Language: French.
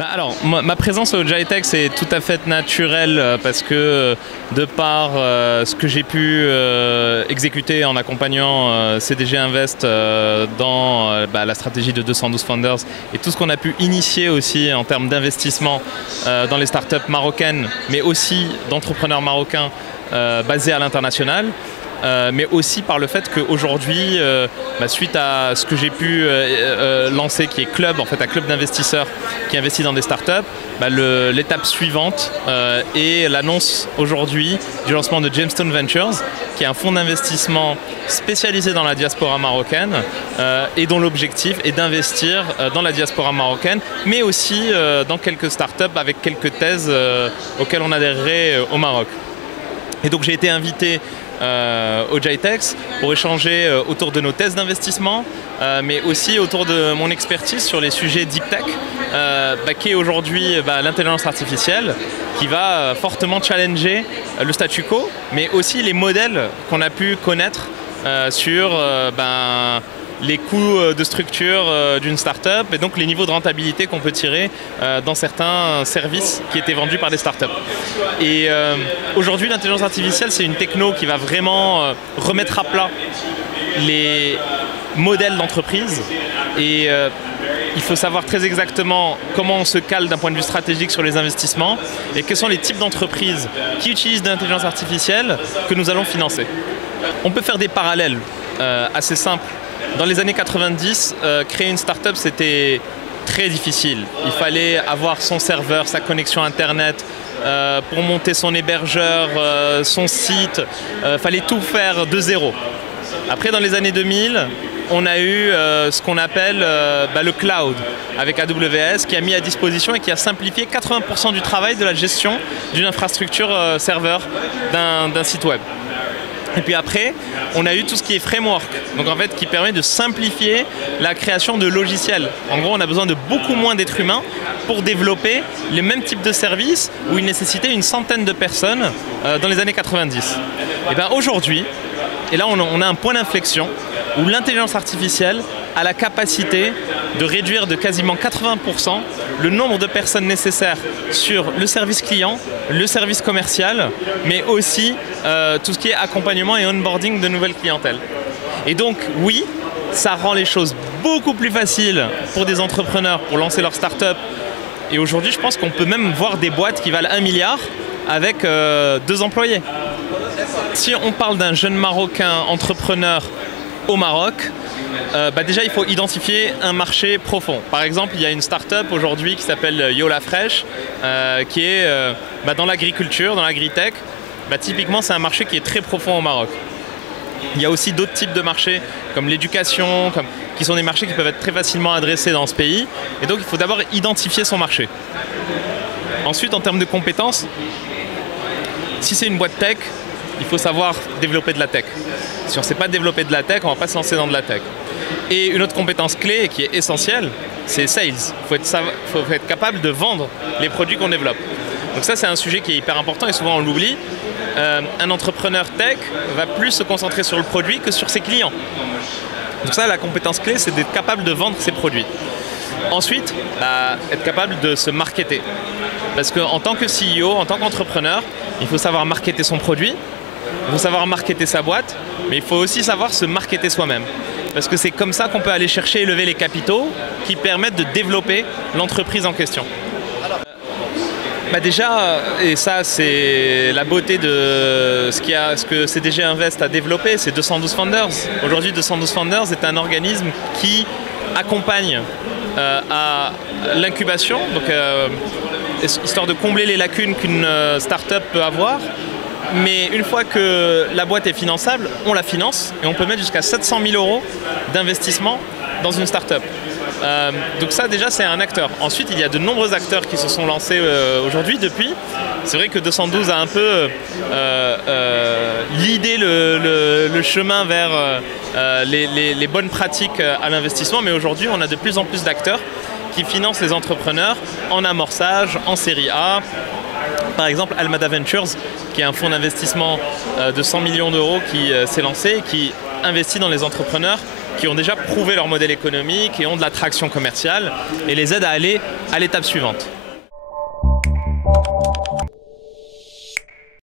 Alors, ma présence au Gitech, c'est tout à fait naturel parce que de par ce que j'ai pu exécuter en accompagnant CDG Invest dans la stratégie de 212 Founders et tout ce qu'on a pu initier aussi en termes d'investissement dans les startups marocaines, mais aussi d'entrepreneurs marocains basés à l'international. Mais aussi par le fait qu'aujourd'hui, suite à ce que j'ai pu lancer, qui est Club, en fait, un club d'investisseurs qui investit dans des startups, l'étape suivante est l'annonce aujourd'hui du lancement de Gemstone Ventures, qui est un fonds d'investissement spécialisé dans la diaspora marocaine et dont l'objectif est d'investir dans la diaspora marocaine, mais aussi dans quelques startups avec quelques thèses auxquelles on adhérerait au Maroc. Et donc j'ai été invité au Gitex pour échanger autour de nos thèses d'investissement, mais aussi autour de mon expertise sur les sujets deep tech, qui est aujourd'hui l'intelligence artificielle, qui va fortement challenger le statu quo, mais aussi les modèles qu'on a pu connaître sur les coûts de structure d'une start-up et donc les niveaux de rentabilité qu'on peut tirer dans certains services qui étaient vendus par des startups. Et aujourd'hui, l'intelligence artificielle, c'est une techno qui va vraiment remettre à plat les modèles d'entreprise et il faut savoir très exactement comment on se cale d'un point de vue stratégique sur les investissements et quels sont les types d'entreprises qui utilisent de l'intelligence artificielle que nous allons financer. On peut faire des parallèles assez simples. Dans les années 90, créer une start-up, c'était très difficile. Il fallait avoir son serveur, sa connexion Internet, pour monter son hébergeur, son site. Il fallait tout faire de zéro. Après, dans les années 2000, on a eu ce qu'on appelle le cloud avec AWS qui a mis à disposition et qui a simplifié 80% du travail de la gestion d'une infrastructure serveur d'un site web. Et puis après, on a eu tout ce qui est framework, donc en fait qui permet de simplifier la création de logiciels. En gros, on a besoin de beaucoup moins d'êtres humains pour développer les mêmes types de services où il nécessitait une centaine de personnes dans les années 90. Et bien aujourd'hui, et là on a un point d'inflexion où l'intelligence artificielle a la capacité de réduire de quasiment 80% le nombre de personnes nécessaires sur le service client, le service commercial, mais aussi tout ce qui est accompagnement et onboarding de nouvelles clientèles. Et donc oui, ça rend les choses beaucoup plus faciles pour des entrepreneurs pour lancer leur start-up. Et aujourd'hui, je pense qu'on peut même voir des boîtes qui valent 1 milliard avec 2 employés. Si on parle d'un jeune Marocain entrepreneur au Maroc, déjà il faut identifier un marché profond. Par exemple, il y a une start-up aujourd'hui qui s'appelle Yola Fresh, qui est dans l'agriculture, dans l'agritech. Typiquement, c'est un marché qui est très profond au Maroc. Il y a aussi d'autres types de marchés comme l'éducation, qui sont des marchés qui peuvent être très facilement adressés dans ce pays. Et donc il faut d'abord identifier son marché. Ensuite, en termes de compétences, si c'est une boîte tech, il faut savoir développer de la tech. Si on ne sait pas développer de la tech, on ne va pas se lancer dans de la tech. Et une autre compétence clé qui est essentielle, c'est sales. Il faut être capable de vendre les produits qu'on développe. Donc ça, c'est un sujet qui est hyper important et souvent on l'oublie. Un entrepreneur tech va plus se concentrer sur le produit que sur ses clients. Donc ça, la compétence clé, c'est d'être capable de vendre ses produits. Ensuite, être capable de se marketer. Parce qu'en tant que CEO, en tant qu'entrepreneur, il faut savoir marketer son produit, il faut savoir marketer sa boîte, mais il faut aussi savoir se marketer soi-même. Parce que c'est comme ça qu'on peut aller chercher et lever les capitaux qui permettent de développer l'entreprise en question. Déjà, et ça c'est la beauté de ce que CDG Invest a développé, c'est 212 Founders. Aujourd'hui, 212 Founders est un organisme qui accompagne à l'incubation, donc histoire de combler les lacunes qu'une start-up peut avoir. Mais une fois que la boîte est finançable, on la finance et on peut mettre jusqu'à 700 000 € d'investissement dans une start-up. Donc ça déjà c'est un acteur. Ensuite il y a de nombreux acteurs qui se sont lancés aujourd'hui depuis. C'est vrai que 212 a un peu l'idée, le chemin vers les bonnes pratiques à l'investissement, mais aujourd'hui on a de plus en plus d'acteurs qui financent les entrepreneurs en amorçage, en série A. Par exemple Almada Ventures, qui est un fonds d'investissement de 100 millions d'euros qui s'est lancé et qui investit dans les entrepreneurs qui ont déjà prouvé leur modèle économique et ont de la traction commerciale et les aide à aller à l'étape suivante.